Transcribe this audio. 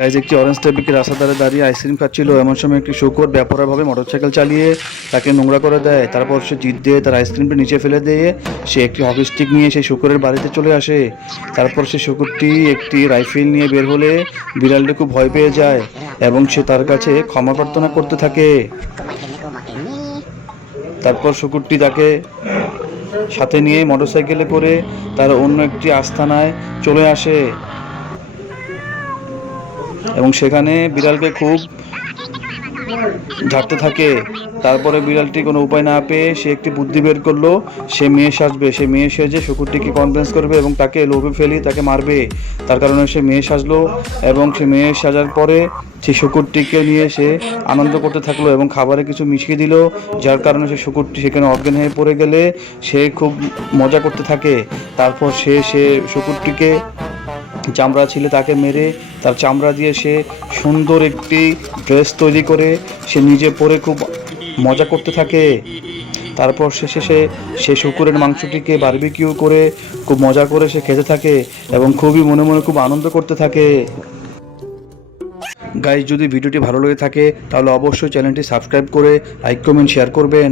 Guys একটি orange ট্রাফিকের রাস্তার ধারে দাঁড়িয়ে আইসক্রিম খাচ্ছিল। এমন সময় একটি শুকর বেপরোয়াভাবে মোটরসাইকেল চালিয়ে তাকে নোংরা করে দেয়। তারপর সে জিদ দিয়ে তার আইসক্রিমটা নিচে ফেলে দিয়ে সে একটি হকি স্টিক নিয়ে সেই শুকরের বাড়িতে চলে আসে। তারপর সে শুকুরটি একটি রাইফেল নিয়ে বের হলে বিড়ালটি খুব ভয় পেয়ে যায় এবং সে তার কাছে ক্ষমা প্রার্থনা করতে থাকে। তারপর শুকুরটি তাকে সাথে নিয়ে মোটরসাইকেলে করে তার অন্য একটি আস্তানায় চলে আসে এবং সেখানে বিড়ালকে খুব ঝাড়তে থাকে। তারপরে বিড়ালটি কোনো উপায় না পেয়ে সে একটি বুদ্ধি বের করলো, সে মেয়ে সাজবে। সে মেয়ে সেজে শুকুরটিকে কনভিন্স করবে এবং তাকে লোভে ফেলিয়ে তাকে মারবে। তার কারণে সে মেয়ে সাজলো এবং সে মেয়ে সাজার পরে সেই শুকুরটিকে নিয়ে সে আনন্দ করতে থাকলো এবং খাবারে কিছু মিশিয়ে দিল, যার কারণে সে শুকুরটি সেখানে অজ্ঞান হয়ে পড়ে গেলে সে খুব মজা করতে থাকে। তারপর সে শুকুরটিকে চামড়া ছিলে তাকে মেরে তার চামড়া দিয়ে সে সুন্দর একটি ড্রেস তৈরি করে সে নিজে পরে খুব মজা করতে থাকে। তারপর শেষে সে শুকুরের মাংসটিকে বারবিকিউ করে খুব মজা করে সে খেতে থাকে এবং খুবই মনে মনে খুব আনন্দ করতে থাকে। গাইজ, যদি ভিডিওটি ভালো লেগে থাকে তাহলে অবশ্যই চ্যানেলটি সাবস্ক্রাইব করে লাইক কমেন্ট শেয়ার করবেন।